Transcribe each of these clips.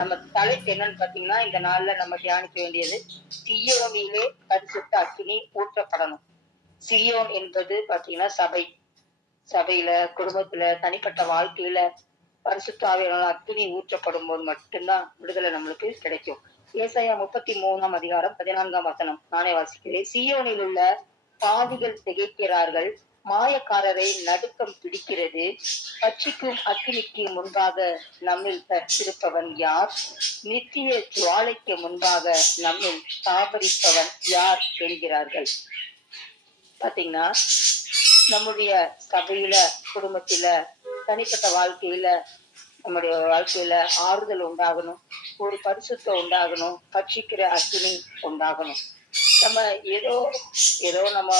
நம்ம தலைப்பு என்னன்னு பாத்தீங்கன்னா இந்த நாள்ல நம்ம தியானிக்க வேண்டியது சியோனிலே பரிசுத்த அக்கினி ஊற்றப்படணும். சியோன் என்பது பாத்தீங்கன்னா சபை. சபையில குடும்பத்துல தனிப்பட்ட வாழ்க்கையில பரிசுத்தாவியான அக்கினி ஊற்றப்படும் போது மட்டும்தான் விடுதலை நம்மளுக்கு கிடைக்கும். ஏசாயா முப்பத்தி மூணாம் அதிகாரம் பதினான்காம் வசனம். நானே வாசிக்கிறேன். சியோனில் உள்ள பாதிகள் திகைக்கிறார்கள். மாயக்காரரை நடுக்கம் பிடிக்கிறது. பட்சிக்கும் அக்கினிக்கு முன்பாக நம்மில் தச்சிருப்பவன் யார்? நித்திய ஜுவாலைக்கு முன்பாக நம்மில் தாபரிப்பவன் யார் என்கிறார்கள். பாத்தீங்கன்னா நம்முடைய சபையில குடும்பத்தில தனிப்பட்ட வாழ்க்கையில நம்முடைய வாழ்க்கையில ஆறுதல் உண்டாகணும். ஒரு பரிசுத்தம் உண்டாகணும். பட்சிக்கிற அக்னி உண்டாகணும். நம்ம ஏதோ ஏதோ நம்ம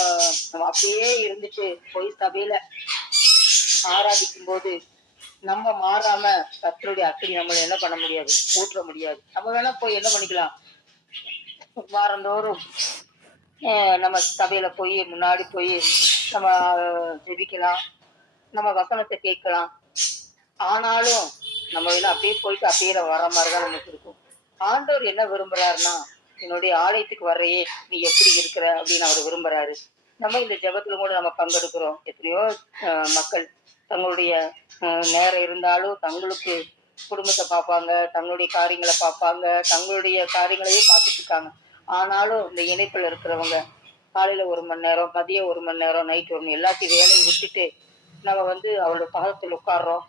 நம்ம அப்படியே இருந்துட்டு போய் சபையில ஆராதிக்கும் போது நம்ம மாறாம கத்தருடைய அக்கடி நம்மள என்ன பண்ண முடியாது? ஊற்ற முடியாது. நம்ம வேணா போய் என்ன பண்ணிக்கலாம்? வாரந்தோறும் நம்ம சபையில போய் முன்னாடி போய் நம்ம ஜெபிக்கலாம். நம்ம வசனத்தை கேட்கலாம். ஆனாலும் நம்ம எல்லாம் அப்படியே போயிட்டு அப்படியே வர மாதிரிதான் நமக்கு இருக்கும். ஆண்டவர் என்ன விரும்புறாருன்னா என்னுடைய ஆலயத்துக்கு வர்றையே நீ எப்படி இருக்கிற அப்படின்னு அவர் விரும்புறாரு. நம்ம இந்த ஜபத்துல கூட நம்ம பங்கெடுக்கிறோம். எத்தனையோ மக்கள் தங்களுடைய நேரம் இருந்தாலும் தங்களுக்கு குடும்பத்தை பார்ப்பாங்க தங்களுடைய காரியங்களை பார்ப்பாங்க தங்களுடைய காரியங்களையே பார்த்துட்டு இருக்காங்க. ஆனாலும் இந்த இணைப்புல இருக்கிறவங்க காலையில ஒரு மணி நேரம் மதியம் ஒரு மணி நேரம் நைட் ஒன்று எல்லாத்தையும் வேலையை விட்டுட்டு நம்ம வந்து அவரோட பாதத்தில் உட்கார்றோம்.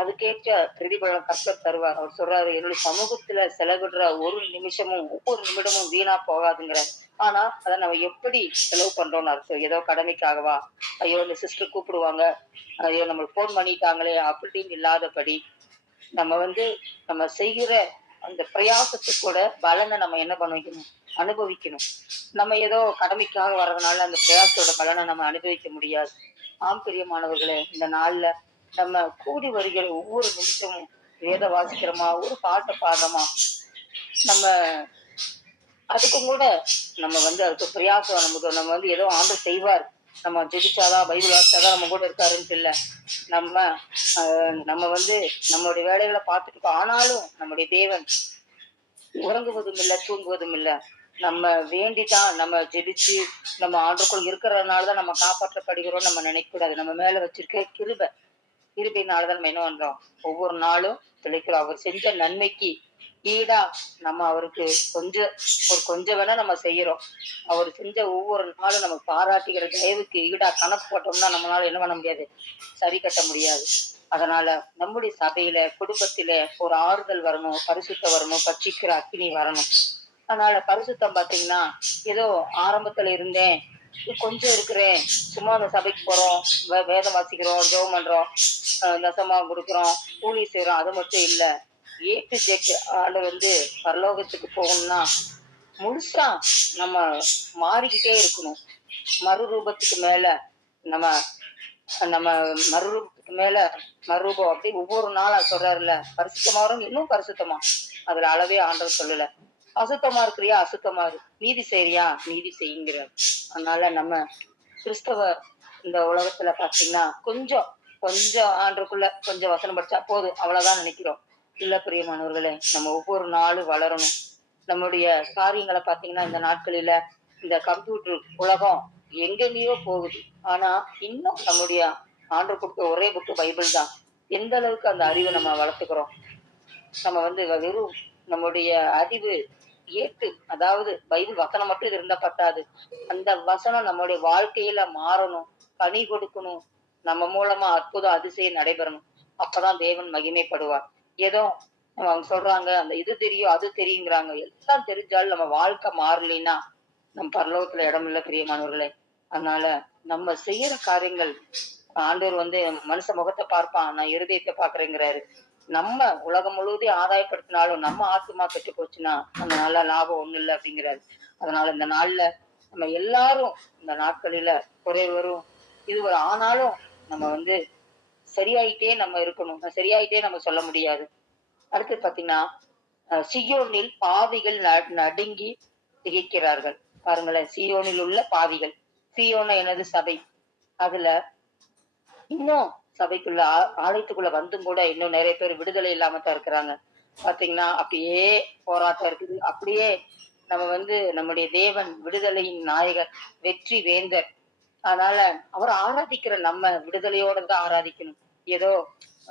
அதுக்கேற்ற பிரதிபலன் கர்த்தர் தருவார். அவர் சொல்றாரு என்னுடைய சமூகத்துல செலவிடுற ஒரு நிமிஷமும் ஒவ்வொரு நிமிடமும் வீணா போகாதுங்கிறார். ஆனா அதை நம்ம எப்படி செலவு பண்றோம்னு அர்த்தம். ஏதோ கடமைக்காகவா? ஐயோ இந்த சிஸ்டர் கூப்பிடுவாங்க. ஐயோ நம்மளுக்கு ஃபோன் பண்ணிட்டாங்களே அப்படின்னு இல்லாதபடி நம்ம வந்து நம்ம செய்கிற அந்த பிரயாசத்துக்கு கூட பலனை நம்ம என்ன பண்ணிக்கணும் அனுபவிக்கணும். நம்ம ஏதோ கடமைக்காக வர்றதுனால அந்த பிரயாசத்தோட பலனை நம்ம அனுபவிக்க முடியாது. ஆம் பிரியமானவர்களே இந்த நாள்ல நம்ம கூடி வருகிற ஒவ்வொரு நிமிஷமும் வேத வாசிக்கிறோமா? ஒரு பாட்டை பாடுறோமா? நம்ம அதுக்கும் கூட நம்ம வந்து அதுக்கு பிரயாசம் நமக்கு நம்ம வந்து ஏதோ ஆண்டு செய்வார். நம்ம ஜெபிச்சாதான் பைபிள் வாசிச்சாதான் நம்ம கூட இருக்காருன்ட்டு இல்லை நம்ம நம்ம வந்து நம்மளுடைய வேலைகளை பார்த்துட்டு இருக்கோம். ஆனாலும் நம்முடைய தேவன் உறங்குவதும் இல்லை தூங்குவதும் இல்லை. நம்ம வேண்டிதான் நம்ம ஜெபிச்சு நம்ம ஆண்டுக்குள் இருக்கிறதுனாலதான் நம்ம காப்பாற்றப்படுகிறோம் நம்ம நினைக்கக்கூடாது. நம்ம மேல வச்சிருக்க கிருபை. கிருபையினாலதான் நம்ம என்ன பண்றோம் ஒவ்வொரு நாளும் பிழைக்கிறோம் அவர் செஞ்ச நன்மைக்கு ஈடா நம்ம அவருக்கு கொஞ்சம் ஒரு கொஞ்சம் வேணா நம்ம செய்யறோம். அவர் செஞ்ச ஒவ்வொரு நாளும் நம்ம பாராட்டுகிற தயவுக்கு ஈடா கணக்கு போட்டோம்னா நம்மளால என்ன பண்ண முடியாது? சரி கட்ட முடியாது. அதனால நம்முடைய சபையில குடும்பத்தில ஒரு ஆறுதல் வரணும் பரிசுத்தம் வரணும் பட்சிக்கிற அக்கினி வரணும். அதனால பரிசுத்தம் பாத்தீங்கன்னா ஏதோ ஆரம்பத்துல இருந்தேன். கொஞ்சம் இருக்கிறேன் சும்மா அந்த சபைக்கு போறோம். வே- வேதம் வாசிக்கிறோம் ஜெபம் பண்றோம் அஹ் கொடுக்குறோம் கூலி செய்யறோம் அது மட்டும் இல்ல. ஏ டு ஜெட் ஆளு வந்து பரலோகத்துக்கு போகணும்னா முழுசா நம்ம மாறிக்கிட்டே இருக்கணும். மறுரூபத்துக்கு மேல நம்ம நம்ம மறுரூபத்துக்கு மேல மறுரூபம் அப்படி ஒவ்வொரு நாளா சொல்றாருல்ல பரிசுத்தமா வரும் இன்னும் பரிசுத்தமா. அதுல அளவே ஆண்டவர் சொல்லல. அசுத்தமா இருக்கிறியா? அசுத்தமா இரு. நீதி செய்யறியா நீதி செய்யுங்கிறார். அதனால நம்ம கிறிஸ்தவ இந்த உலகத்துல பாத்தீங்கன்னா கொஞ்சம் கொஞ்சம் ஆண்டுக்குள்ள கொஞ்சம் வசனம் படிச்சா போதும். அவ்வளவுதான் நினைக்கிறோம். இல்ல பிரியமானவர்களே நம்ம ஒவ்வொரு நாளும் வளரணும். நம்முடைய காரியங்களை பாத்தீங்கன்னா இந்த நாட்களில இந்த கம்ப்யூட்டர் உலகம் எங்கெங்கேயோ போகுது. ஆனா இன்னும் நம்முடைய ஆண்டு கொடுத்த ஒரே புக்கு பைபிள் தான். எந்த அளவுக்கு அந்த அறிவை நம்ம வளர்த்துக்கிறோம்? நம்ம வந்து வெறும் நம்முடைய அறிவு ஏட்டு அதாவது பைபிள் வசனம் மட்டும் இருந்தா பத்தாது. அந்த வசனம் நம்மளுடைய வாழ்க்கையில மாறணும் கனி கொடுக்கணும் நம்ம மூலமா அற்புதம் அதிசயம் நடைபெறணும். அப்பதான் தேவன் மகிமைப்படுவார். ஏதோ அவங்க சொல்றாங்க அந்த இது தெரியும் அது தெரியுங்கிறாங்க. எல்லாம் தெரிஞ்சாலும் நம்ம வாழ்க்கை மாறலைன்னா நம்ம பரலோகத்துல இடம் இல்ல பிரியமானவர்களே. அதனால நம்ம செய்யற காரியங்கள் ஆண்டவர் வந்து மனுஷ முகத்தை பார்ப்பான் நான் இருதயத்தை பாக்குறேங்கிறாரு நம்ம உலகம் முழுவதும் ஆதாயப்படுத்தினாலும் நம்ம ஆத்மா கெட்டு போச்சுன்னா அந்த நல்ல லாபம் ஒண்ணு இல்லை அப்படிங்கிறாரு. அதனால இந்த நாள்ல நம்ம எல்லாரும் இந்த நாட்களில குறை வரும் இது ஒரு ஆனாலும் நம்ம வந்து சரியாயிட்டே நம்ம இருக்கணும். சரியாயிட்டே நம்ம சொல்ல முடியாது. அடுத்து பாத்தீங்கன்னா அஹ் சியோனில் பாவிகள் ந- நடுங்கி திகைக்கிறார்கள். பாருங்களேன் சியோனில் உள்ள பாவிகள். சியோன எனது சபை. அதுல இன்னும் சபைக்குள்ள ஆலயத்துக்குள்ள வந்தும் கூட இன்னும் நிறைய பேர் விடுதலை இல்லாம தான் இருக்கிறாங்க. பாத்தீங்கன்னா அப்படியே போராட்டம் இருக்குது. அப்படியே நம்ம வந்து நம்முடைய தேவன் விடுதலையின் நாயகர் வெற்றி வேந்தர். அதனால அவர் ஆராதிக்கிற நம்ம விடுதலையோட தான் ஆராதிக்கணும். ஏதோ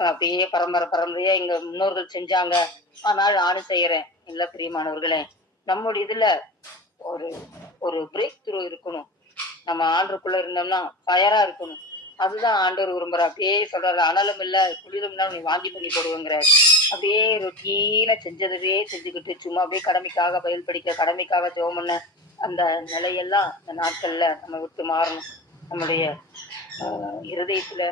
அப்படியே பரம்பரை பரம்பரையா எங்க முன்னோர்கள் செஞ்சாங்க. ஆனால் நானும் செய்யறேன். இல்ல பிரியமானவர்களே நம்முடைய இதுல ஒரு ஒரு பிரேக் த்ரூ இருக்கணும். நம்ம ஆண்டுக்குள்ள இருந்தோம்னா ஃபயரா இருக்கணும். அதுதான் ஆண்டவர் விரும்புறார். அப்படியே சொல்றாரு அனலும் இல்ல குளிரும்னா நீ வாங்கி பண்ணி போடுவேங்கிறாரு. அப்படியே ரொட்டீனா செஞ்சதவே செஞ்சுக்கிட்டு சும்மா அப்படியே கடமைக்காக பயில் படிக்க கடமைக்காக ஜோம் பண்ண அந்த நிலையெல்லாம் இந்த நாட்கள்ல நம்ம விட்டு மாறணும். நம்முடைய ஆஹ், இருதயத்துல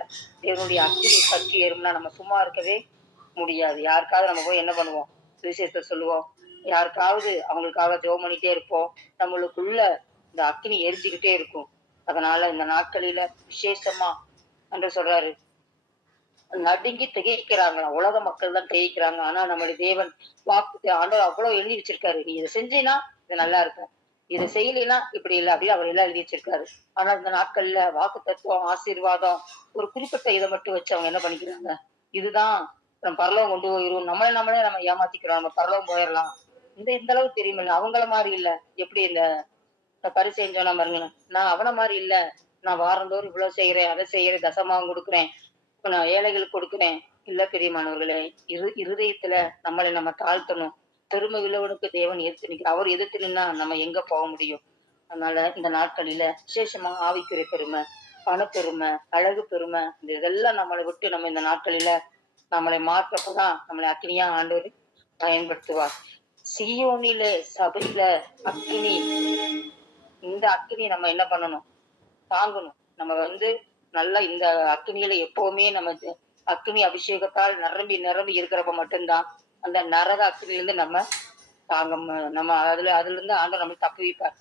தேவனுடைய அக்கினி பற்றி ஏறும்னா நம்ம சும்மா இருக்கவே முடியாது. யாருக்காவது நம்ம போய் என்ன பண்ணுவோம்? சுவிசேஷத்தை சொல்லுவோம் யாருக்காவது அவங்களுக்காக ஜோம் பண்ணிட்டே இருப்போம். நம்மளுக்குள்ள இந்த அக்கினி எரிஞ்சுக்கிட்டே இருக்கும். அதனால இந்த நாட்களில விசேஷமா என்று சொல்றாரு. நடுங்கி திகைக்கிறாங்க. உலக மக்கள் தான் திகைக்கிறாங்க. ஆனா நம்முடைய தேவன் வாக்கு ஆண்டவர் அவ்வளவு எழுதி வச்சிருக்காரு. நீ இதை செஞ்சீனா இது நல்லா இருக்கும். இதை செய்யலைன்னா இப்படி இல்லை. அப்படின்னு அவர் எல்லாம் எழுதி வச்சிருக்காரு. ஆனா இந்த நாட்கள்ல வாக்கு தத்துவம் ஆசீர்வாதம் ஒரு குறிப்பிட்ட இதை மட்டும் வச்சு அவங்க என்ன பண்ணிக்கிறாங்க? இதுதான் நம்ம பரலவம் கொண்டு போயிரும் நம்மளே நம்மளே நம்ம ஏமாத்திக்கிறோம். நம்ம பரலவம் போயிடலாம். இந்த இந்த அளவு தெரியுமில்ல. அவங்கள மாதிரி இல்ல. எப்படி இந்த பரிசு செஞ்சோம்னா பாருங்களேன். நான் அவன மாதிரி இல்ல. நான் வாரந்தோறும் இவ்வளவு செய்யறேன் அதை செய்யறேன் தசமாவும் கொடுக்குறேன். இப்ப நான் ஏழைகளுக்கு கொடுக்குறேன். இல்ல பெரியமானவர்களே இரு இருதயத்துல நம்மளை நம்ம தாழ்த்தணும். பெருமை உள்ளவனுக்கு தேவன் எதிர்த்து நிற்க அவர் எதிர்த்து நின்னா நம்ம எங்க போக முடியும்? அதனால இந்த நாட்களில விசேஷமா ஆவிக்குறை பெருமை பணப்பெருமை அழகு பெருமை இந்த இதெல்லாம் நம்மளை விட்டு நம்ம இந்த நாட்களில நம்மளை மாற்றப்பதான் நம்மளை அக்னியா ஆண்டவர் பயன்படுத்துவார். சியோனில சபையில அக்னி இந்த அக்னியை நம்ம என்ன பண்ணணும்? தாங்கணும். நம்ம வந்து நல்லா இந்த அக்னியில எப்பவுமே நம்ம அக்னி அபிஷேகத்தால் நிரம்பி நிரம்பி இருக்கிறப்ப மட்டும்தான் அந்த நரக அக்கினியிலிருந்து நம்ம தாங்க நம்ம அதுல அதுல இருந்து ஆண்டவர் நம்ம தப்புவிப்பார்.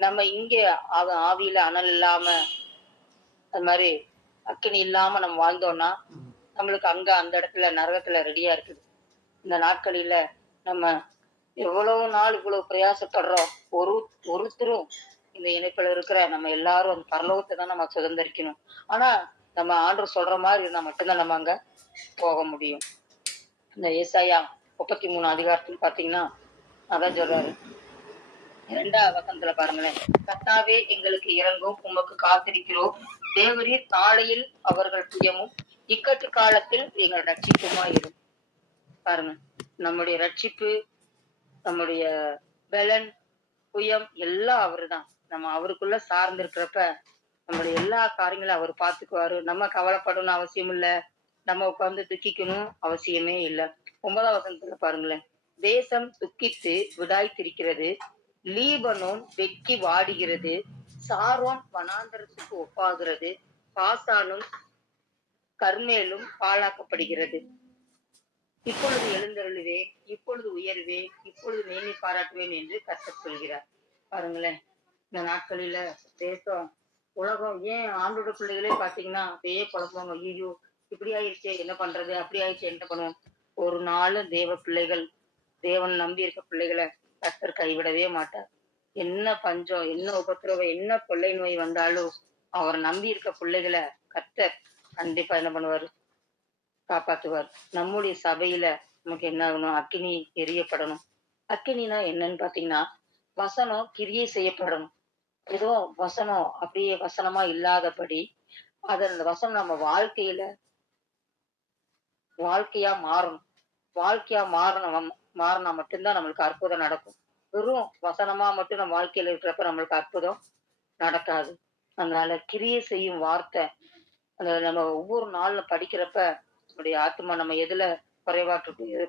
நம்ம இங்க ஆவியில அனல் இல்லாம அது மாதிரி அக்னி இல்லாம நம்ம வாழ்ந்தோம்னா நம்மளுக்கு அங்க அந்த இடத்துல நரகத்துல ரெடியா இருக்குது. இந்த நாட்களில நம்ம எவ்வளவு நாள் இவ்வளவு பிரயாசப்படுறோம்? ஒரு ஒருத்தரும் இந்த இணைப்புல இருக்கிற நம்ம எல்லாரும் அந்த பரலோகத்தை தான் நம்ம சுதந்திரிக்கணும். ஆனா நம்ம ஆண்டவர் சொல்ற மாதிரி இருந்தா மட்டும்தான் நம்ம அங்க போக முடியும். இந்த ஏசாயா முப்பத்தி மூணு அதிகாரத்தில் பாத்தீங்கன்னா அதான் சொல்றாரு. இரண்டாவது வசனத்துல பாருங்களேன். கத்தாவே எங்களுக்கு இறங்கும் உமக்கு காத்திருக்கிறோம். தேவரீர் காலையில் அவர்கள் புயமும் இக்கட்டு காலத்தில் எங்கள் ரட்சிப்புமா இருக்கும் பாருங்க. நம்முடைய ரட்சிப்பு நம்முடைய பலன் புயம் எல்லாம் அவருதான். நம்ம அவருக்குள்ள சார்ந்து இருக்கிறப்ப நம்மளுடைய எல்லா காரியங்களும் அவர் பார்த்துக்குவாரு நம்ம கவலைப்படணும் அவசியம் இல்ல. நம்ம உட்கார்ந்து துக்கிக்கணும் அவசியமே இல்ல. ஒன்பதாம் வசனத்துல பாருங்களேன். தேசம் துக்கித்து விடாய்த்திருக்கிறது லீபனோன் வெக்கி வாடுகிறது. சாரோன் வனாந்தரத்துக்கு ஒப்பாகிறது. பாசானும் கர்மேலும் பாழாக்கப்படுகிறது. இப்பொழுது எழுந்தருளுவேன் இப்பொழுது உயர்வேன் இப்பொழுது மேன்மை பாராட்டுவேன் என்று கர்த்தர் சொல்கிறார். பாருங்களேன் இந்த நாட்களில தேசம் உலகம் ஏன் ஆண்டோட பிள்ளைகளே பாத்தீங்கன்னா அப்படியே குழப்பங்க ஐயோ இப்படி ஆயிடுச்சு என்ன பண்றது? அப்படி ஆயிடுச்சு என்ன பண்ணுவோம்? ஒரு நாள் தேவ பிள்ளைகள் தேவன் நம்பி இருக்க பிள்ளைகளை கர்த்தர் கைவிடவே மாட்டார். என்ன பஞ்சம் என்ன உபத்திரவம் என்ன கொள்ளை நோய் வந்தாலும் அவர் நம்பி இருக்க பிள்ளைகளை கர்த்தர் கண்டிப்பா என்ன பண்ணுவாரு? காப்பாத்துவார். நம்முடைய சபையில நமக்கு என்ன ஆகணும்? அக்கினி எரியப்படணும் அக்கினா என்னன்னு பாத்தீங்கன்னா வசனம் கிரியை செய்யப்படணும். ஏதோ வசனம் அப்படியே வசனமா இல்லாதபடி அது அந்த வசனம் நம்ம வாழ்க்கையில வாழ்க்கையா மாறணும். வாழ்க்கையா மாறணும் மாறினா மட்டும்தான் நம்மளுக்கு அற்புதம் நடக்கும். வெறும் வசனமா மட்டும் நம்ம வாழ்க்கையில இருக்கிறப்ப நம்மளுக்கு அற்புதம் நடக்காது. அதனால கிரியை செய்யும் வார்த்தை அந்த நம்ம ஒவ்வொரு நாள்ல படிக்கிறப்ப நம்முடைய ஆத்மா நம்ம எதுல குறைவாற்று எது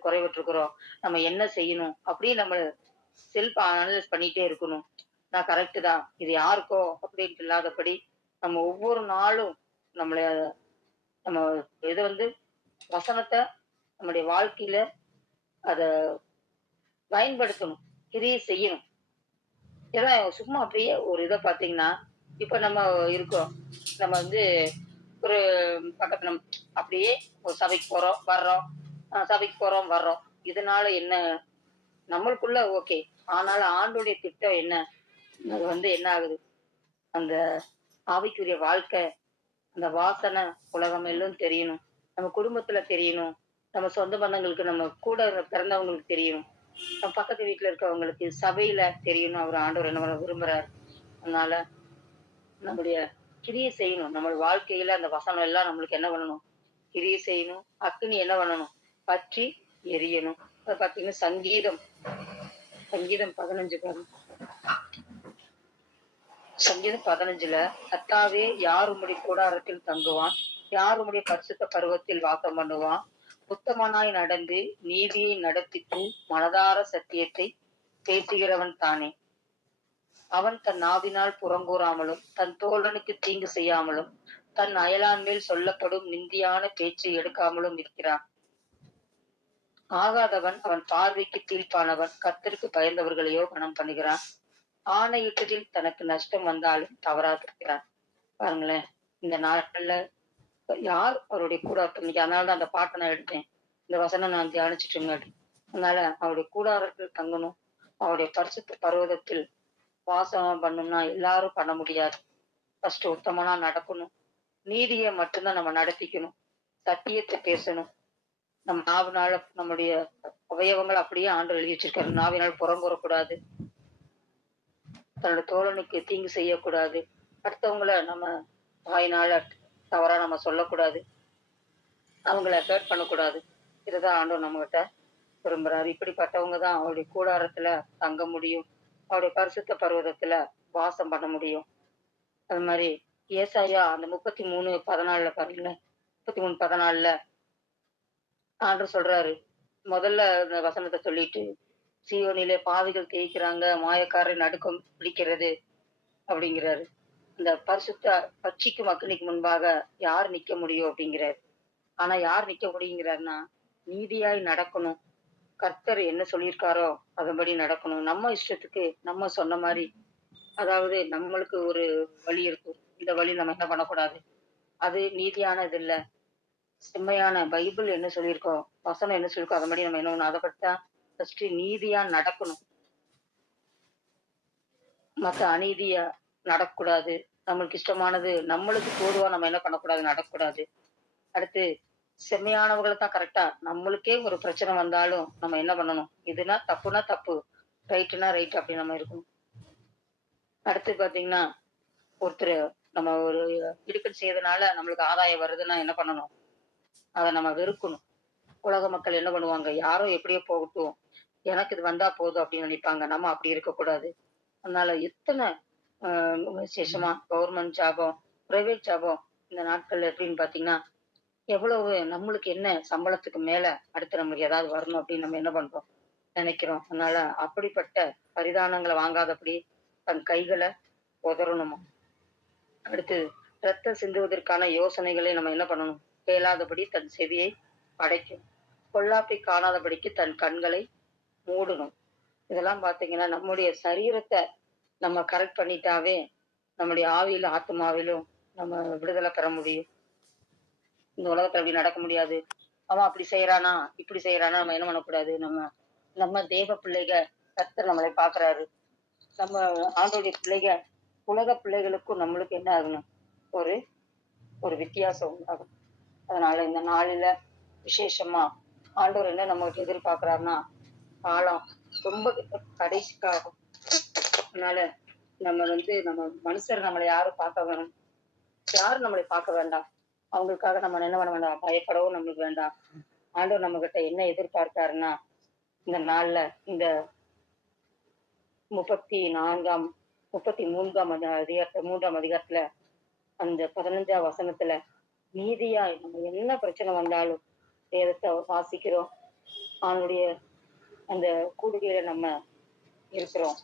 நம்ம என்ன செய்யணும்? அப்படியே நம்ம செல்ஃப் அனலைஸ் பண்ணிட்டே இருக்கணும். நான் கரெக்டு தான். இது யாருக்கோ? அப்படின்ட்டு இல்லாதபடி நம்ம ஒவ்வொரு நாளும் நம்மள நம்ம இதை வந்து வசனத்தை நம்முடைய வாழ்க்கையில அத பயன்படுத்தணும். கிரியை செய்யணும். ஏன்னா சும்மா அப்படியே ஒரு இதை பார்த்தீங்கன்னா இப்ப நம்ம இருக்கோம். நம்ம வந்து ஒரு பக்கத்துல நம்ம அப்படியே ஒரு சபைக்கு போறோம் வர்றோம். சபைக்கு போறோம் வர்றோம். இதனால என்ன? நம்மளுக்குள்ள ஓகே ஆனாலும் ஆண்டுடைய திட்டம் என்ன? அது வந்து என்ன ஆகுது? அந்த ஆவிக்குரிய வாழ்க்கை அந்த வாசனை உலகம் எல்லாம் தெரியணும். நம்ம குடும்பத்துல தெரியணும். நம்ம சொந்த பந்தங்களுக்கு நம்ம கூட பிறந்தவங்களுக்கு தெரியணும். நம்ம பக்கத்து வீட்டுல இருக்கவங்களுக்கு சபையில தெரியணும். அவர் ஆண்டவர் என்ன விரும்புறாரு. அதனால நம்முடைய கிரியை செய்யணும். நம்ம வாழ்க்கையில அந்த வசனம் எல்லாம் நம்மளுக்கு என்ன பண்ணணும்? கிரியை செய்யணும். அக்னி என்ன பண்ணணும்? பற்றி எரியணும். அது பாத்தீங்கன்னா சங்கீதம். சங்கீதம் பதினஞ்சு பாருங்க. சங்கீதம் பதினஞ்சுல அத்தாவே யார் உம்முடைய கூடாரத்தில் தங்குவான்? யார் உம்முடைய பரிசுத்த பருவத்தில் வாசம் பண்ணுவான்? உத்தமனாய் நடந்து நீதியை நடத்திட்டு மனதார சத்தியத்தை பேசுகிறவன் தானே? அவன் தன் நாவினால் புறங்கூறாமலும் தன் தோழனுக்கு தீங்கு செய்யாமலும் தன் அயலான் மேல் சொல்லப்படும் நிந்தியான பேச்சு எடுக்காமலும் இருக்கிறான். ஆகாதவன் அவன் பார்வைக்கு தீர்ப்பானவன் கத்திற்கு பயந்தவர்களையோ கணம் பண்ணுகிறான். ஆணையிட்டதில் தனக்கு நஷ்டம் வந்தாலும் தவறாதிருக்கிறான். பாருங்களேன் இந்த நாட்கள்ல யார் அவருடைய கூடாரத்தில் இன்னைக்கு அதனாலதான் அந்த பாட்டை நான் எடுத்தேன். இந்த வசனம் நான் தியானிச்சுட்டு முன்னாடி அதனால அவருடைய கூடாரத்தில் தங்கணும். அவருடைய பரிசுத்த பர்வதத்தில் வாசம் பண்ணும்னா எல்லாரும் பண்ண முடியாது. ஃபர்ஸ்ட் உத்தமனா நடக்கணும். நீதியை மட்டும்தான் நம்ம நடத்திக்கணும். சத்தியத்தை பேசணும். நம்ம நாவினால நம்முடைய அவயவங்கள் அப்படியே ஆண்டு எழுதி வச்சிருக்காரு. நாவினால் புறங்கூறக்கூடாது தன்னோட தோழனுக்கு தீங்கு செய்யக்கூடாது. அடுத்தவங்கள நம்ம வாயினால தவறா நம்ம சொல்லக்கூடாது. அவங்கள ஹேர்ட் பண்ணக்கூடாது. இதுதான் ஆண்டவர் நம்மகிட்ட விரும்புறாரு. இப்படிப்பட்டவங்க தான் அவருடைய கூடாரத்துல தங்க முடியும். அவருடைய பரிசுத்த பருவதத்துல வாசம் பண்ண முடியும். அது மாதிரி ஏசாயா அந்த முப்பத்தி மூணு பதினாலுல பாருங்களேன் முப்பத்தி மூணு பதினாலுல ஆண்டு சொல்றாரு. முதல்ல இந்த வசனத்தை சொல்லிட்டு சீவனிலே பாவிகள் தேய்க்கிறாங்க மாயக்காரரை நடுக்கம் பிடிக்கிறது அப்படிங்கிறாரு. இந்த பரிசுத்த பட்சிக்கும் அக்னிக்கு முன்பாக யார் நிக்க முடியும் அப்படிங்கிறாரு. ஆனா யார் நிக்க முடியுங்கிறாருன்னா நீதியாய் நடக்கணும். கர்த்தர் என்ன சொல்லியிருக்காரோ அதன்படி நடக்கணும். நம்ம இஷ்டத்துக்கு நம்ம சொன்ன மாதிரி அதாவது நம்மளுக்கு ஒரு வழி இருக்கும். இந்த வழி நம்ம என்ன பண்ணக்கூடாது? அது நீதியானது இல்ல. செம்மையான பைபிள் என்ன சொல்லியிருக்கோம் வசனம் என்ன சொல்லியிருக்கோ அதன்படி நம்ம என்ன பண்ணணும்? அதை பட்டா ஃபர்ஸ்ட் நீதியா நடக்கணும். மத்த அநீதியா நடக்கக்கூடாது. நம்மளுக்கு இஷ்டமானது நம்மளுக்கு தோதுவா நம்ம என்ன பண்ணக்கூடாது? நடக்கக்கூடாது. அடுத்து செம்மையானவங்களை தான் கரெக்டா நம்மளுக்கே ஒரு பிரச்சனை வந்தாலும் நம்ம என்ன பண்ணணும்? இதுனா தப்புனா தப்பு. ரைட்டுனா ரைட் அப்படி நம்ம இருக்கணும். அடுத்து பாத்தீங்கன்னா ஒருத்தர் நம்ம ஒரு இடுக்கல் செய்யறதுனால நம்மளுக்கு ஆதாயம் வருதுன்னா என்ன பண்ணணும்? அதை நம்ம வெறுக்கணும். உலக மக்கள் என்ன பண்ணுவாங்க? யாரோ எப்படியோ போகட்டும். எனக்கு இது வந்தா போதும் அப்படின்னு நினைப்பாங்க. நம்ம அப்படி இருக்கக்கூடாது. அதனால எத்தனை ஆஹ் விசேஷமா? கவர்மெண்ட் ஜாபம் பிரைவேட் ஜாபம் இந்த நாட்கள்ல எப்படின்னு பாத்தீங்கன்னா எவ்வளவு நம்மளுக்கு என்ன சம்பளத்துக்கு மேல அடுத்து நம்மளுக்கு ஏதாவது வரணும் அப்படின்னு நம்ம என்ன பண்றோம்? நினைக்கிறோம். அதனால அப்படிப்பட்ட பரிதானங்களை வாங்காதபடி தன் கைகளை உதறணுமா? அடுத்து ரத்தம் சிந்துவதற்கான யோசனைகளை நம்ம என்ன பண்ணணும்? கேளாதபடி தன் செவியை அடைக்கும் பொல்லாப்பை காணாதபடிக்கு தன் கண்களை மூடணும். இதெல்லாம் பாத்தீங்கன்னா நம்முடைய சரீரத்தை நம்ம கரெக்ட் பண்ணிட்டாவே நம்முடைய ஆவியிலும் ஆத்மாவிலும் நம்ம விடுதலை பெற முடியும். இந்த உலகத்துல அப்படி நடக்க முடியாது. அவன் அப்படி செய்யறானா இப்படி செய்யறானா நம்ம என்ன பண்ணக்கூடாது? நம்ம நம்ம தேவ பிள்ளைக கர்த்தர் நம்மளை பாக்குறாரு நம்ம ஆண்டோடைய பிள்ளைக உலக பிள்ளைகளுக்கும் நம்மளுக்கு என்ன ஆகணும்? ஒரு ஒரு வித்தியாசம் உண்டாகும். அதனால இந்த நாளில விசேஷமா ஆண்டவர் என்ன நம்ம எதிர்பார்க்கிறாருன்னா காலம் ரொம்ப கடைசி காலம் அதனால நம்ம வந்து நம்ம மனுஷர் நம்மளை யாரும் பார்க்க வேணும். யாரும் நம்மளை பார்க்க வேண்டாம். அவங்களுக்காக நம்ம என்ன பண்ண வேண்டாம்? பயப்படவும் நம்மளுக்கு வேண்டாம். ஆண்டவர் நம்ம கிட்ட என்ன எதிர்பார்க்காருன்னா இந்த நாள்ல இந்த முப்பத்தி நான்காம் முப்பத்தி மூன்றாம் அதிகாரத்துல மூன்றாம் அதிகாரத்துல அந்த பதினஞ்சாம் வசனத்துல நீதியா நம்ம என்ன பிரச்சனை வந்தாலும் வேதத்தை வாசிக்கிறோம். அவனுடைய அந்த கூடுகையில நம்ம இருக்கிறோம்.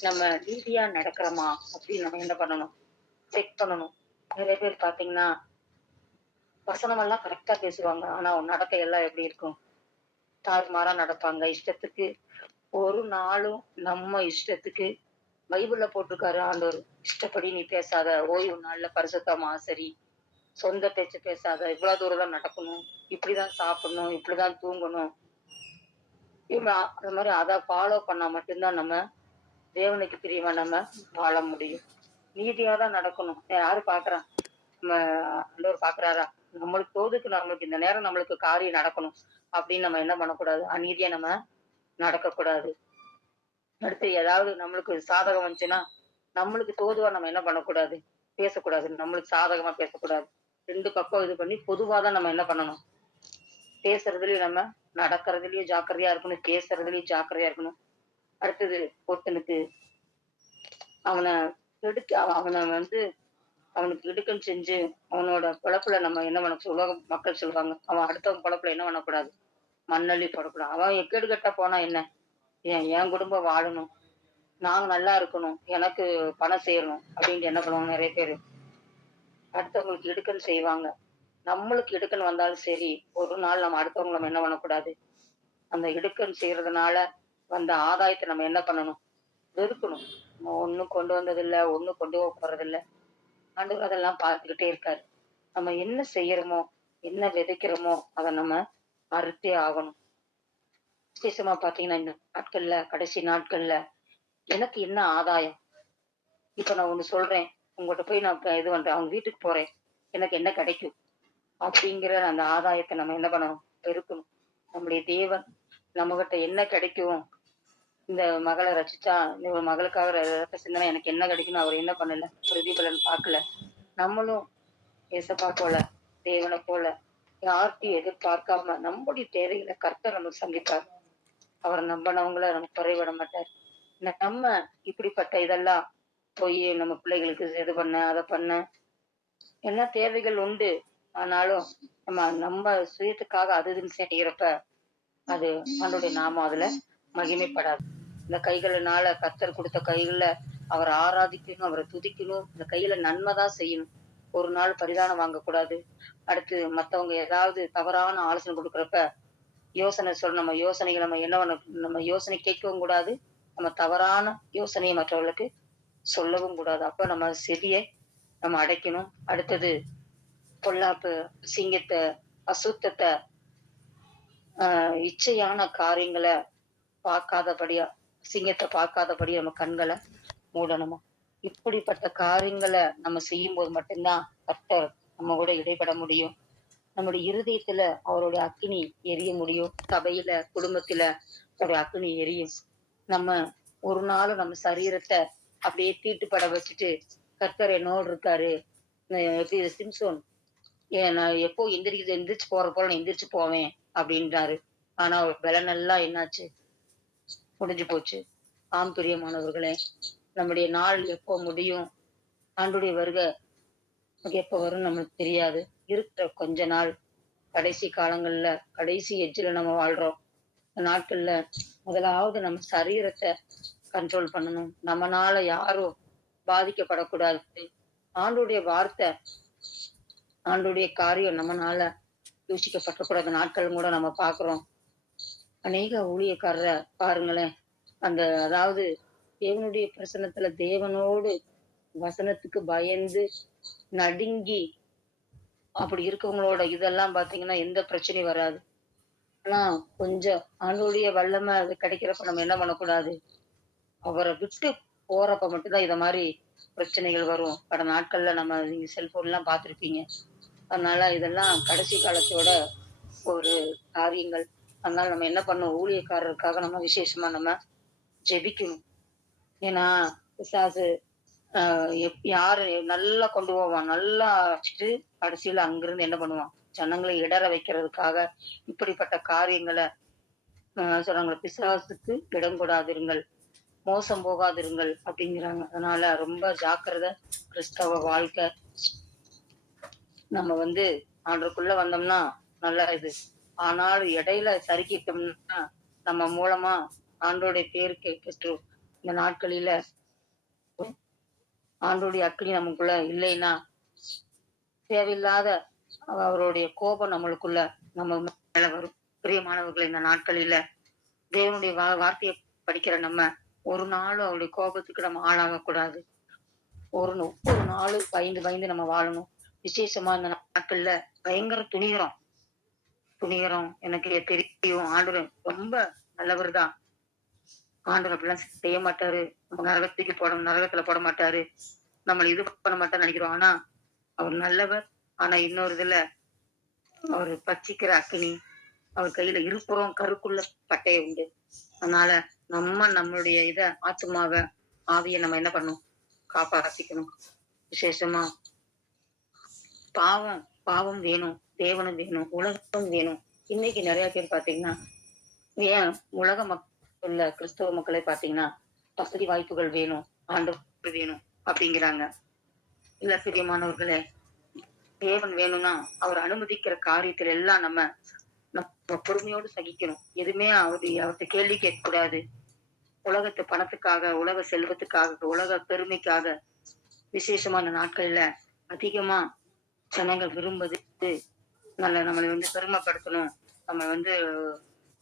நம்ம நீதியா நடக்கிறோமா? அப்படின்னு நம்ம என்ன பண்ணணும்? செக் பண்ணணும். நிறைய பேர் பாத்தீங்கன்னா வசனம் எல்லாம் கரெக்டா பேசுவாங்க. ஆனா நடக்க எல்லாம் எப்படி இருக்கும்? தாறுமாறா நடப்பாங்க. இஷ்டத்துக்கு ஒரு நாளும் நம்ம இஷ்டத்துக்கு பைபிள்ல போட்டிருக்காரு ஆண்டவர். இஷ்டப்படி நீ பேசாத. ஓய்வு நாள்ல பரிசுத்தமா சரி சொந்த பேச்சு பேசாத. இவ்வளவு தூரம் தான் நடக்கணும். இப்படிதான் சாப்பிடணும். இப்படிதான் தூங்கணும். இவங்க அது மாதிரி அதை ஃபாலோ பண்ணா மட்டும்தான் நம்ம தேவனுக்கு பிரியமா நம்ம வாழ முடியும். நீதியா தான் நடக்கணும். யாரு பாக்குறான் நம்ம ஆண்டவர் பாக்குறாரா? நம்மளுக்கு தோதுக்கு நம்மளுக்கு இந்த நேரம் நம்மளுக்கு காரியம் நடக்கணும் அப்படின்னு நம்ம என்ன பண்ணக்கூடாது? அநீதியா நம்ம நடக்கக்கூடாது. அடுத்து ஏதாவது நம்மளுக்கு சாதகம் வந்துச்சுன்னா நம்மளுக்கு தோதுவா நம்ம என்ன பண்ணக்கூடாது? பேசக்கூடாது. நம்மளுக்கு சாதகமா பேசக்கூடாது. ரெண்டு பக்கம் இது பண்ணி பொதுவா தான் நம்ம என்ன பண்ணணும்? பேசுறதுலயும் நம்ம நடக்கிறதுலயும் ஜாக்கிரதையா இருக்கணும். பேசுறதுலயும் ஜாக்கிரதையா இருக்கணும். அடுத்தது ஒருத்தனுக்கு அவனை எடுக்க அவனை வந்து அவனுக்கு இடுக்கன் செஞ்சு அவனோட பொழப்புல நம்ம என்ன பண்ண உலக மக்கள் சொல்லுவாங்க அவன் அடுத்தவங்க பொழப்புல என்ன பண்ணக்கூடாது? மண்ணள்ளி போடக்கூடாது. அவன் எக்கேடு கட்டா போனா என்ன? என் என் குடும்பம் வாழணும். நாங்க நல்லா இருக்கணும். எனக்கு பணம் சேரணும். அப்படின்ட்டு என்ன பண்ணுவாங்க நிறைய பேர்? அடுத்தவங்களுக்கு இடுக்கன் செய்வாங்க. நம்மளுக்கு இடுக்கன் வந்தாலும் சரி ஒரு நாள் நம்ம அடுத்தவங்க நம்ம என்ன பண்ணக்கூடாது? அந்த இடுக்கன் செய்யறதுனால வந்த ஆதாயத்தை நம்ம என்ன பண்ணணும்? வெறுக்கணும். நம்ம ஒன்றும் கொண்டு வந்ததில்லை ஒன்றும் கொண்டு போக போறதில்லை. ஆண்டவர் அதெல்லாம் பார்த்துக்கிட்டே இருக்காரு. நம்ம என்ன செய்யறோமோ என்ன விதைக்கிறோமோ அதை நம்ம அறுத்தே ஆகணும். விசேஷமா பாத்தீங்கன்னா இந்த நாட்கள்ல கடைசி நாட்கள்ல எனக்கு என்ன ஆதாயம்? இப்ப நான் ஒண்ணு சொல்றேன். உங்கள்கிட்ட போய் நான் இது பண்றேன். அவங்க வீட்டுக்கு போறேன். எனக்கு என்ன கிடைக்கும்? அப்படிங்கிற அந்த ஆதாயத்தை நம்ம என்ன பண்ணணும்? பெருக்கணும். நம்முடைய தேவன் நம்மகிட்ட என்ன கிடைக்கும்? இந்த மகளை ரசிச்சா இந்த மகளுக்காக ரத்த சிந்தனை எனக்கு என்ன கிடைக்கும்னு அவர் என்ன பண்ணல? பிரதிபலன் பார்க்கல. நம்மளும் ஏசப்பா போல தேவனை போல யார்கிட்டையும் எதிர்பார்க்காம நம்முடைய தேவைகளை கர்த்தர் நம்ம சந்திப்பார். அவரை நம்பினவங்கள நம்ம குறைவிட மாட்டார். நம்ம இப்படிப்பட்ட இதெல்லாம் போய் நம்ம பிள்ளைகளுக்கு இது பண்ண அதை பண்ண. என்ன தேவைகள் உண்டு. ஆனாலும் நம்ம நம்ம சுயத்துக்காக அது இதுன்னு செய்யறப்ப அது அவனுடைய நாமம் அதுல மகிமைப்படாது. இந்த கைகளினால கத்தர் கொடுத்த கைகளில் அவரை ஆராதிக்கணும் அவரை துதிக்கணும். இந்த கையில நன்மை தான் செய்யணும். ஒரு நாள் பரிதானம் வாங்கக்கூடாது. அடுத்து மற்றவங்க ஏதாவது தவறான ஆலோசனை கொடுக்குறப்ப யோசனை சொல்ல நம்ம யோசனைகள் நம்ம என்ன நம்ம யோசனை கேட்கவும் கூடாது. நம்ம தவறான யோசனையை மற்றவர்களுக்கு சொல்லவும் கூடாது. அப்ப நம்ம செவியை நம்ம அடைக்கணும். அடுத்தது பொல்லாப்பு சிங்கத்தை அசுத்தத்தை ஆஹ் இச்சையான காரியங்களை பார்க்காதபடியா சிங்கத்தை பார்க்காதபடி நம்ம கண்களை மூடணுமா? இப்படிப்பட்ட காரியங்களை நம்ம செய்யும்போது மட்டும்தான் கர்த்தர் நம்ம கூட இடைபட முடியும். நம்முடைய இருதயத்துல அவருடைய அக்னி எரிய முடியும். சபையில குடும்பத்துல அவருடைய அக்னி எரியும். நம்ம ஒரு நாளும் நம்ம சரீரத்தை அப்படியே தீட்டுப்பட வச்சுட்டு கர்த்தர் என்னோடு இருக்காரு. எப்படி சிம்சோன்? நான் எப்போ எந்திரிக்கிறது எந்திரிச்சு போற போல நான் எந்திரிச்சு போவேன் அப்படின்றாரு. ஆனா அவர் பலனெல்லாம் என்னாச்சு? முடிஞ்சு போச்சு. ஆம் பிரியமானவர்களே நம்முடைய நாள் எப்போ முடியும்? ஆண்டுடைய வருகை. எப்போ வரும் நமக்கு தெரியாது. இருக்கிற கொஞ்ச நாள் கடைசி காலங்கள்ல கடைசி எஜ்ஜில் நம்ம வாழ்றோம். நாட்கள்ல முதலாவது நம்ம சரீரத்தை கண்ட்ரோல் பண்ணணும். நம்மனால யாரும் பாதிக்கப்படக்கூடாது. ஆண்டுடைய வார்த்தை ஆண்டுடைய காரியம் நம்மனால யோசிக்கப்படக்கூடாத நாட்கள் கூட நம்ம பாக்குறோம் அநேக ஊழியக்காரரை பாருங்களேன். அந்த அதாவது தேவனுடைய பிரசனத்துல தேவனோடு வசனத்துக்கு பயந்து நடுங்கி அப்படி இருக்கவங்களோட இதெல்லாம் பாத்தீங்கன்னா எந்த பிரச்சனையும் வராது. ஆனா கொஞ்சம் ஆண்டோடைய வல்லமை அது கிடைக்கிறப்ப நம்ம என்ன பண்ணக்கூடாது? அவரை விட்டு போறப்ப மட்டும்தான் இத மாதிரி பிரச்சனைகள் வரும். கடந்த நாட்கள்ல நம்ம நீங்க செல்போன் எல்லாம் பார்த்திருப்பீங்க. அதனால இதெல்லாம் கடைசி காலத்தோட ஒரு காரியங்கள். அதனால நம்ம என்ன பண்ணணும்? ஊழியக்காரருக்காக நம்ம விசேஷமா நம்ம ஜெபிக்கணும். ஏன்னா பிசாசு எப்- யாரு நல்லா கொண்டு போவான். நல்லா வச்சுட்டு கடைசியில அங்கிருந்து என்ன பண்ணுவான்? ஜனங்களை இடற வைக்கிறதுக்காக இப்படிப்பட்ட காரியங்களை சொல்றாங்க பிசாசுக்கு இடம் கூடாதிருங்கள். மோசம் போகாதிருங்கள் அப்படிங்கிறாங்க. அதனால ரொம்ப ஜாக்கிரதை கிறிஸ்தவ வாழ்க்கை. நம்ம வந்து ஆண்டுக்குள்ள வந்தோம்னா நல்லா இது. ஆனாலும் இடையில சறுக்கிட்டோம்னா நம்ம மூலமா ஆண்டோடைய பேர் கேட்டு இந்த நாட்களில ஆண்டோடைய அக்னி நமக்குள்ள இல்லைன்னா தேவையில்லாத அவருடைய கோபம் நம்மளுக்குள்ள நம்ம மேல வரும். பிரியமானவர்கள் இந்த நாட்களில தேவனுடைய வா- வார்த்தையை படிக்கிற நம்ம ஒரு நாளும் அவருடைய கோபத்துக்கு நம்ம ஆளாக கூடாது ஒரு ஒவ்வொரு நாளும் பயந்து பயந்து நம்ம வாழணும். விசேஷமா இந்த நாட்கள்ல பயங்கர துணிகிறோம். துணிகிறோம் எனக்கு தெரியும். ஆண்டவர் ரொம்ப நல்லவர் தான் ஆண்டவர் அப்படிலாம் செய்ய மாட்டாரு. நம்ம நரகத்துக்கு போட நரகத்துல போட மாட்டாரு. நம்மளை இது பண்ண மாட்டான்னு நினைக்கிறோம். ஆனா அவர் நல்லவர். ஆனா இன்னொரு இதுல அவர் பச்சிக்கிற அக்கினி. அவர் கையில இருக்கிறோம். கருக்குள்ள பட்டையை உண்டு. அதனால நம்ம நம்மளுடைய இத ஆத்மாவை ஆவியை நம்ம என்ன பண்ணும் காப்பாத்திக்கணும். விசேஷமா பாவம் பாவம் வேணும். தேவனும் வேணும் உலகம் வேணும். இன்னைக்கு நிறைய பேர் பாத்தீங்கன்னா ஏன் உலக மக்கள்ல கிறிஸ்தவ மக்களை பாத்தீங்கன்னா வசதி வாய்ப்புகள் வேணும் ஆண்டு வேணும் அப்படிங்கிறாங்க. இல்ல பிரியமானவர்களே தேவன் வேணும்னா அவர் அனுமதிக்கிற காரியத்துல எல்லாம் நம்ம நம்ம பொறுமையோடு சகிக்கணும். எதுவுமே அவரு அவர்கிட்ட கேள்வி கேட்க கூடாது உலகத்து பணத்துக்காக உலக செல்வத்துக்காக உலக பெருமைக்காக விசேஷமான நாட்கள்ல அதிகமா ஜனங்கள் விரும்புவது நல்ல நம்மளை வந்து பெருமைப்படுத்தணும். நம்ம வந்து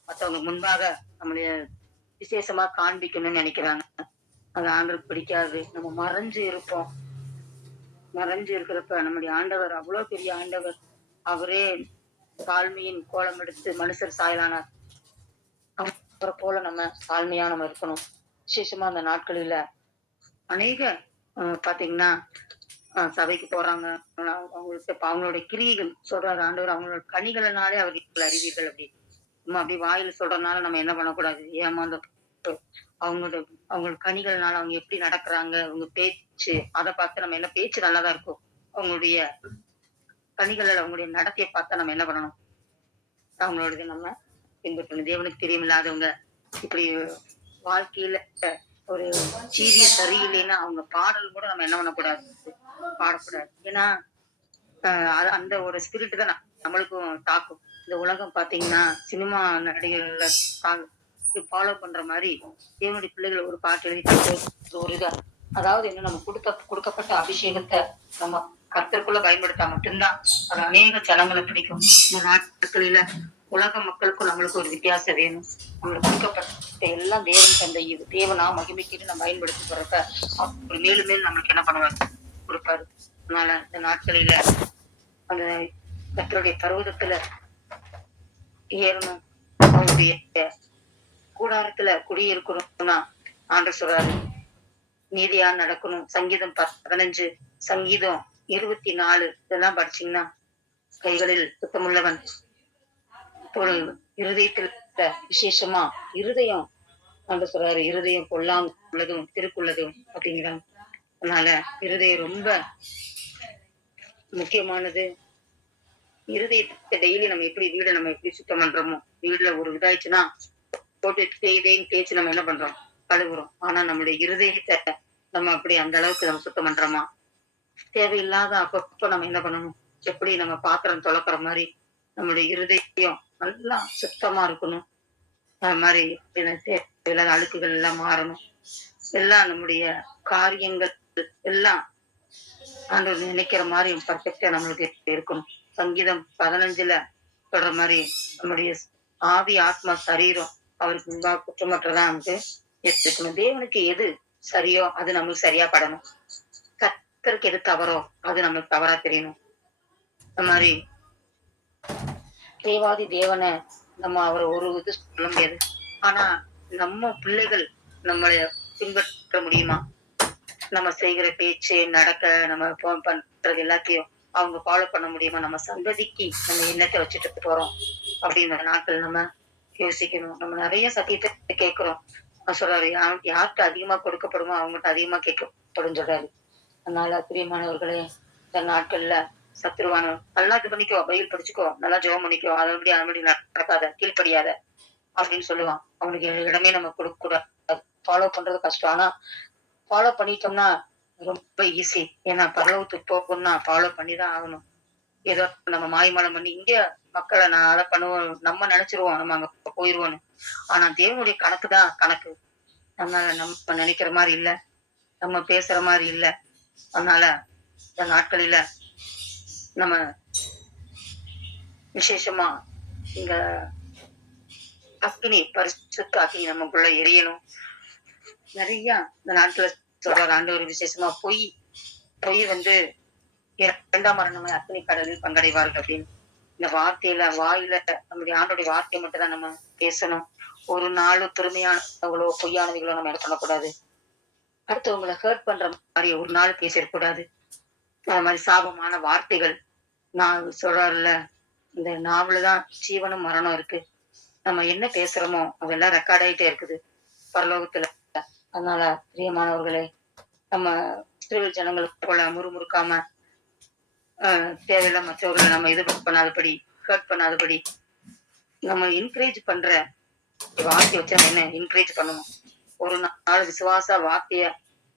மத்தவங்க முன்பாக நம்மளைய விசேஷமா காண்பிக்கணும்னு நினைக்கிறாங்க. அது ஆண்டவருக்கு பிடிக்காது. நம்ம மறைஞ்சு இருப்போம். மறைஞ்சு இருக்கிறப்ப நம்முடைய ஆண்டவர் அவ்வளவு பெரிய ஆண்டவர். அவரே தாழ்மையின் கோலம் எடுத்து மனுஷர் சாயலானார். அவரை போல நம்ம தாழ்மையா நம்ம இருக்கணும். விசேஷமா அந்த நாட்களில அநேக பாத்தீங்கன்னா சபைக்கு போறாங்க. அவங்களுக்கு அவங்களுடைய கிரியைகள் சொல்றாரு ஆண்டவர். அவங்களோட கனிகளினாலே அவர்கள் அறிவீர்கள் அப்படி. நம்ம அப்படி வாயில சொல்றதுனால நம்ம என்ன பண்ணக்கூடாது? ஏமாந்த அவங்களோட அவங்களோட கனிகள்னால அவங்க எப்படி நடக்கிறாங்க? அவங்க பேச்சு அதை பார்த்து நம்ம என்ன பேச்சு நல்லாதான் இருக்கும். அவங்களுடைய கனிகள் அவங்களுடைய நடத்தையை பார்த்தா நம்ம என்ன பண்ணணும்? அவங்களோடது நம்ம பின்பற்றணும். தேவனுக்கு தெரியுமில்லாதவங்க இப்படி வாழ்க்கையில ஒரு சீரிய சரியில்லைன்னா அவங்க பாடல் கூட நம்ம என்ன பண்ணக்கூடாது? பாடக்கூடாது ஏன்னா அது- அந்த ஒரு ஸ்பிரிட் தான். நம்மளுக்கும் தாக்கும். இந்த உலகம் பாத்தீங்கன்னா சினிமா நடிகர்கள ஃபாலோ பண்ற மாதிரி தேவனுடைய பிள்ளைகள் ஒரு பாட்டு எழுதி ஒரு இதா. அதாவது என்ன நம்ம கொடுத்த கொடுக்கப்பட்ட அபிஷேகத்தை நம்ம கத்திற்குள்ள பயன்படுத்தா மட்டும்தான். அது அநேக ஜனங்களை பிடிக்கும். இந்த நாட்களில உலக மக்களுக்கும் நம்மளுக்கு ஒரு வித்தியாசம் வேணும். நம்மளுக்கு கொடுக்கப்பட்ட எல்லாம் தேவன் தந்தை இது. தேவனா மகிமைக்கு நம்ம பயன்படுத்தி போறப்ப அவர் மேலும் மேலும் நம்மளுக்கு என்ன பண்ணுவாங்க? கொடுப்பாரு. அதனால இந்த நாட்களில அந்த கத்தருடைய பருவதத்துல ஏறணும். அவருடைய கூடாரத்துல குடியிருக்கணும்னா ஆண்டு சொல்றாரு. நீதியா நடக்கணும். சங்கீதம் பதினஞ்சு சங்கீதம் இருபத்தி நாலு இதெல்லாம் படிச்சீங்கன்னா கைகளில் சுத்தமுள்ளவன் இருதயத்தில் விசேஷமா இருதயம் ஆண்டு சொல்றாரு இருதயம் கொல்லாம் உள்ளதும் திருக்குள்ளதும் அப்படிங்கிறாங்க. அதனால இருதயம் ரொம்ப முக்கியமானது. இருதயத்தை டெய்லி நம்ம எப்படி வீடை நம்ம எப்படி சுத்தம் பண்றோமோ வீடுல ஒரு இதாயிடுச்சுன்னா போட்டு தேய்தேன்னு தேய்ச்சி நம்ம என்ன பண்றோம்? கழுவுறோம். ஆனா நம்மளுடைய இருதயத்தை நம்ம அப்படி அந்த அளவுக்கு நம்ம சுத்தம் பண்றோமா? தேவையில்லாத அப்பப்போ நம்ம என்ன பண்ணணும்? எப்படி நம்ம பாத்திரம் துளக்குற மாதிரி நம்மளுடைய இருதயம் நல்லா சுத்தமா இருக்கணும். அது மாதிரி தேவையில்லாத அழுக்குகள் எல்லாம் மாறணும். எல்லாம் நம்முடைய காரியங்கள் எல்லாம் ஆண்டவர் நினைக்கிற மாதிரி பர்ஃபெக்டா நம்மளுக்கு இருக்கணும். சங்கீதம் பதினஞ்சுல சொல்ற மாதிரி நம்முடைய ஆவி ஆத்மா சரீரம் அவருக்கு முன்பாக குற்றமற்றதான் வந்து எடுத்துக்கணும். தேவனுக்கு எது சரியோ அது நம்மளுக்கு சரியா படணும். கத்தருக்கு எது தவறோ அது நம்மளுக்கு தவறா தெரியணும். அந்த மாதிரி தேவாதி தேவனை நம்ம அவரை ஒரு இது சொல்ல முடியாது. ஆனா நம்ம பிள்ளைகள் நம்மளை பின்பற்ற முடியுமா? நம்ம செய்கிற பேச்சு நடக்க நம்ம பண்றது எல்லாத்தையும் அவங்க ஃபாலோ பண்ண முடியுமா? நம்ம சந்ததிக்கு நம்ம எண்ணத்தை வச்சுட்டு போறோம்? அப்படின்ற நாட்கள் நம்ம யோசிக்கணும். நம்ம நிறைய சத்தியத்தை கேட்கிறோம். சொல்றாரு யார்கிட்ட அதிகமா கொடுக்கப்படுமோ அவங்ககிட்ட அதிகமா கேட்கப்படும் சொல்றாரு அதனால பிரியமானவர்களே இந்த நாட்கள்ல சத்துருவான நல்லா இது பண்ணிக்கோ பயில் படிச்சுக்கோ நல்லா ஜெபம் பண்ணிக்கோ அதை அப்படி அது நடக்காத கீழ்படியாத அப்படின்னு சொல்லுவான். அவனுக்கு இடமே நம்ம கொடுக்க கூடாது ஃபாலோ பண்றது கஷ்டம். ஆனா ஃபாலோ பண்ணிட்டோம்னா ரொம்ப ஈஸி ஏன்னா பரலவத்துக்கு போகணும்னா ஃபாலோ பண்ணி தான் ஆகணும். ஏதோ நம்ம மாயமலம் பண்ணி இங்க மக்களை நான் அதை பண்ணுவோம் நம்ம நினைச்சிருவோம் நம்ம அங்க போயிருவோம்னு. ஆனா தேவனுடைய கணக்கு தான் கணக்கு. அதனால நம்ம நினைக்கிற மாதிரி இல்ல. நம்ம பேசுற மாதிரி இல்ல. அதனால இந்த நாட்களில நம்ம விசேஷமா இங்க அக்னி பரிசுத்த அக்னி நமக்குள்ள எரியணும். நிறைய இந்த நாட்டுல சொல்ற ஆண்டவர் விசேஷமா பொய் பொய் வந்து இரண்டாம் மரணமே அக்னி கடலில் பங்கடைவார்கள் அப்படின்னு. இந்த வார்த்தையில வாயில நம்முடைய ஆண்டோடைய வார்த்தையை மட்டும் தான் நம்ம பேசணும். ஒரு நாளும் பெருமையானவங்களோ பொய்யானவங்களோ நம்ம இது பண்ணக்கூடாது. அடுத்தவங்களை ஹர்ட் பண்ற மாதிரி ஒரு நாள் பேசிடக்கூடாது அது மாதிரி சாபமான வார்த்தைகள். நான் சொல்றாருல இந்த நாவல தான் ஜீவனும் மரணம் இருக்கு. நம்ம என்ன பேசுறோமோ அதெல்லாம் ரெக்கார்ட் ஆயிட்டே இருக்குது. பரலோகத்துல அதனால பிரியமானவர்களே நம்ம இஸ்ரேல் ஜனங்களுக்கு போல முறுமுறுக்காம தேவையில்ல மற்றவர்களை நம்ம இது பண்ணாதபடி ஹர்ட் பண்ணாதபடி நம்ம என்கரேஜ் பண்ற வார்த்தை வச்சு நம்ம என்ன என்கரேஜ் பண்ணணும்? ஒரு நாள் விசுவாச வார்த்தைய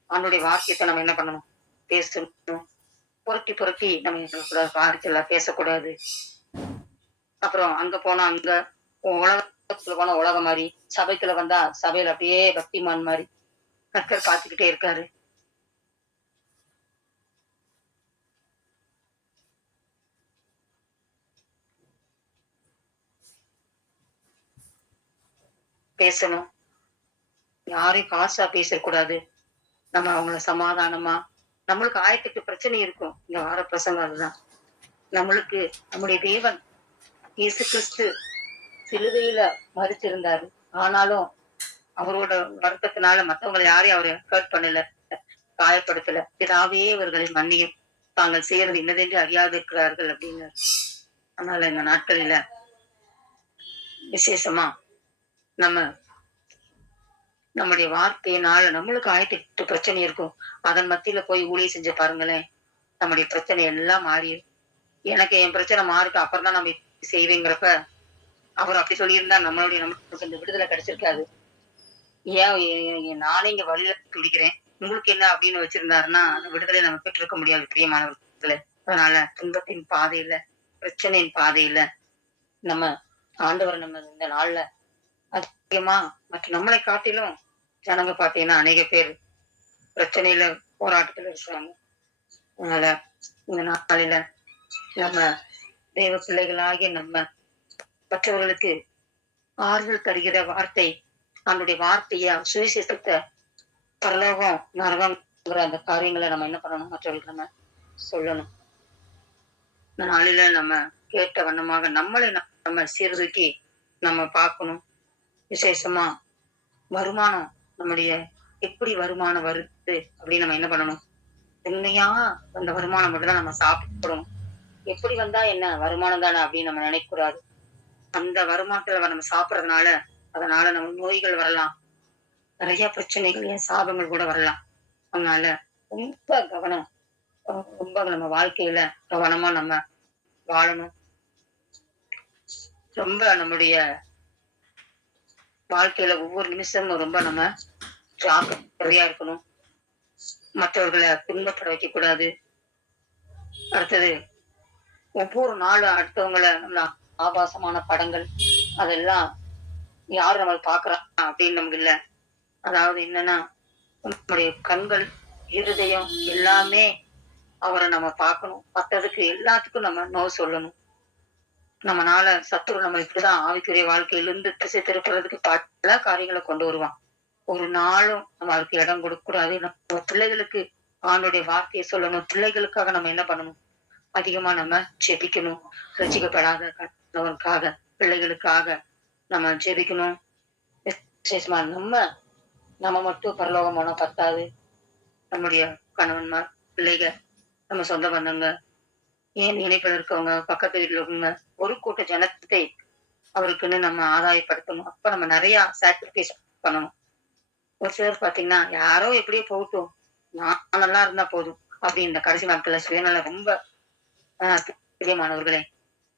அவனுடைய வாக்கியத்தை நம்ம என்ன பண்ணணும்? பேசணும் புரட்டி புரட்டி நம்ம என்ன பண்ணக்கூடாது? வார்த்தையில பேசக்கூடாது. அப்புறம் அங்க போனா அங்க உலகத்துல போனா உலகம் மாதிரி சபைக்குள்ள வந்தா சபையில அப்படியே பக்திமான் மாதிரி கர்த்தர் பார்த்துக்கிட்டே இருக்காரு. பேசணும். யாரையும் காசா பேசக்கூடாது. நம்ம அவங்கள சமாதானமா. நம்மளுக்கு ஆயிரத்தெட்டு பிரச்சனை இருக்கும். இந்த வார பிரசங்கம் அதுதான். நம்மளுக்கு நம்முடைய தேவன் இயேசு கிறிஸ்து சிலுவையில மறிச்சிருந்தாரு ஆனாலும் அவரோட வருத்தத்தினால மற்றவங்களை யாரையும் அவரை ஹர்ட் பண்ணல காயப்படுத்தல. பிதாவே இவர்களை மன்னியும். தாங்கள் செய்யறது இன்னதென்று அறியாது இருக்கிறார்கள் அப்படின்னு அதனால இந்த நாட்களில விசேஷமா நம்ம நம்முடைய வார்த்தையினால நம்மளுக்கு ஆயிரத்தி எட்டு பிரச்சனை இருக்கும். அதன் மத்தியில போய் ஊழிய செஞ்சு பாருங்களேன். நம்முடைய பிரச்சனை எல்லாம் மாறிடும் எனக்கு என் பிரச்சனை மாறுக்கு அப்புறம் தான் நம்ம செய்வேங்கிறப்ப அவர் அப்படி சொல்லியிருந்தா நம்மளுடைய நமக்கு இந்த விடுதலை கிடைச்சிருக்காது. ஏன் நானே இங்க வழியில துடிக்கிறேன் உங்களுக்கு என்ன அப்படின்னு வச்சிருந்தாருன்னா அந்த விடுதலை நம்ம பெற்றிருக்க முடியாது பிரியமானவர்களே அதனால துன்பத்தின் பாதையில பிரச்சனையின் பாதையில நம்ம ஆண்டவர் நம்ம இந்த நாள்ல அதிகமா மற்ற நம்மளை காட்டிலும் ஜனங்க பாத்தீங்கன்னா அநேக பேர் பிரச்சனையில போராட்டத்துல இருக்கிறாங்க அதனால இந்த நாளில நம்ம தெய்வ பிள்ளைகளாகிய நம்ம மற்றவர்களுக்கு ஆறுதல் தருகிற வார்த்தை அவனுடைய வார்த்தைய சுவிசேஷத்தை பரலோகம் நரகம்ங்கிற அந்த காரியங்களை நம்ம என்ன பண்ணணும்? மற்றவர்களுக்கு நம்ம சொல்லணும். இந்த நாளில நம்ம கேட்ட வண்ணமாக நம்மளை நம்ம சீர்தூக்கி நம்ம பார்க்கணும். விசேஷமா வருமானம் நம்முடைய எப்படி வருமானம் வருது அப்படின்னு நம்ம என்ன பண்ணணும்? உண்மையா அந்த வருமானம் மட்டும் தான் நம்ம சாப்பிடணும். எப்படி வந்தா என்ன வருமானம் தானே அப்படின்னு நம்ம நினைக்கக்கூடாது. அந்த வருமானத்துல நம்ம சாப்பிடறதுனால அதனால நம்ம நோய்கள் வரலாம். நிறைய பிரச்சனைகள் ஏன் சாபங்கள் கூட வரலாம். அதனால ரொம்ப கவனம். ரொம்ப நம்ம வாழ்க்கையில கவனமா நம்ம வாழணும். ரொம்ப நம்முடைய வாழ்க்கையில ஒவ்வொரு நிமிஷமும் ரொம்ப நம்ம ஜாக்கிரதையா இருக்கணும். மற்றவர்களை துன்பப்பட வைக்க கூடாது. அடுத்தது ஒவ்வொரு நாளும் அடுத்தவங்களை நம்ம ஆபாசமான படங்கள் அதெல்லாம் யார் நம்ம பாக்குறா? அப்படின்னு நமக்கு இல்ல. அதாவது என்னன்னா நம்முடைய கண்கள் இருதயம் எல்லாமே அவரை நம்ம பார்க்கணும். மத்ததுக்கு எல்லாத்துக்கும் நம்ம நோ சொல்லணும். நம்மனால சத்துரு நம்ம இப்படிதான் ஆவிக்குரிய வாழ்க்கையிலிருந்து திசை திருப்புறதுக்கு பல காரியங்களை கொண்டு வருவான். ஒரு நாளும் நம்ம அதுக்கு இடம் கொடுக்க கூடாது நம்ம பிள்ளைகளுக்கு ஆண்டுடைய வார்த்தையை சொல்லணும். பிள்ளைகளுக்காக நம்ம என்ன பண்ணணும்? அதிகமா நம்ம ஜெபிக்கணும். ரசிக்கப்படாத கணவனுக்காக பிள்ளைகளுக்காக நம்ம ஜெபிக்கணும். விசேஷமா நம்ம நம்ம மட்டும் பரலோகம் போனா பத்தாது. நம்முடைய கணவன்மார் பிள்ளைகள் நம்ம சொந்த பந்தங்க ஏன் இணைப்பில் இருக்கவங்க பக்கத்து வீட்டில் இருக்கவங்க ஒரு கூட்ட ஜனத்தை அவருக்குன்னு நம்ம ஆதாயப்படுத்தணும். அப்ப நம்ம நிறைய சாக்ரிஃபைஸ் பண்ணணும். ஒரு சிலர் பாத்தீங்கன்னா யாரோ எப்படியோ போகட்டும். நான் நல்லா இருந்தா போதும். அப்படி இந்த கடைசி நாட்கள்ல சுயநல ரொம்ப ஆஹ் பிரியமானவர்களே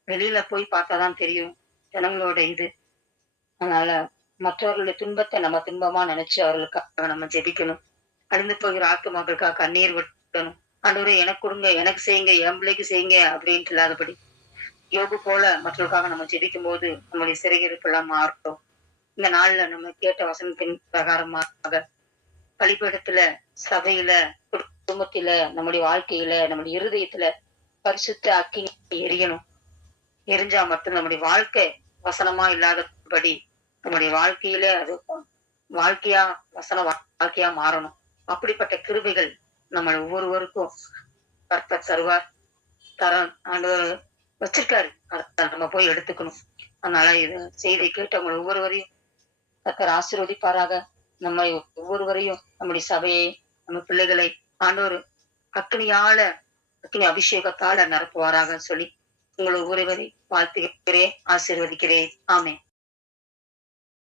வெளியில போய் பார்த்தாதான் தெரியும். ஜனங்களோட இது. அதனால மற்றவர்களுடைய துன்பத்தை நம்ம துன்பமா நினைச்சு அவர்களுக்காக நம்ம ஜெபிக்கணும். அழிந்து போகிற ஆத்துமாக்களுக்காக கண்ணீர் விட்டணும். ஆண்டவரே எனக்கு கொடுங்க எனக்கு செய்யுங்க என் பிள்ளைக்கு செய்யுங்க அப்படின்ட்டு இல்லாதபடி. யோகு போல மற்றவர்களுக்காக நம்ம ஜெபிக்கும் போது நம்மளுடைய சிறையிருப்பு எல்லாம் மாறட்டும். இந்த நாள்ல நம்ம கேட்ட வசனத்தின் பிரகாரமாக பழிபடத்துல சபையில குடும்பத்தில நம்முடைய வாழ்க்கையில நம்முடைய இருதயத்துல பரிசுத்த அக்கினி எரியணும். எரிஞ்சா மட்டும் நம்முடைய வாழ்க்கை வசனமா இல்லாதபடி நம்முடைய வாழ்க்கையில அது வாழ்க்கையா வசன வாழ்க்கையா மாறணும். அப்படிப்பட்ட கிருபைகள் நம்ம ஒவ்வொருவருக்கும் கர்த்தர் தருவார். தர ஆண்டவர் வச்சிருக்காரு. அதை நம்ம போய் எடுத்துக்கணும். அதனால இது செய்தி கேட்டவங்க ஒவ்வொருவரையும் கர்த்தர் ஆசீர்வதிப்பாராக. நம்மை ஒவ்வொருவரையும் நம்முடைய சபையை நம்ம பிள்ளைகளை ஆண்டவர் அக்னியால அக்னி அபிஷேகத்தால நிரப்புவாராக சொல்லி உங்களை ஒவ்வொருவரை வாழ்த்துகிறேன் ஆசீர்வதிக்கிறேன். ஆமே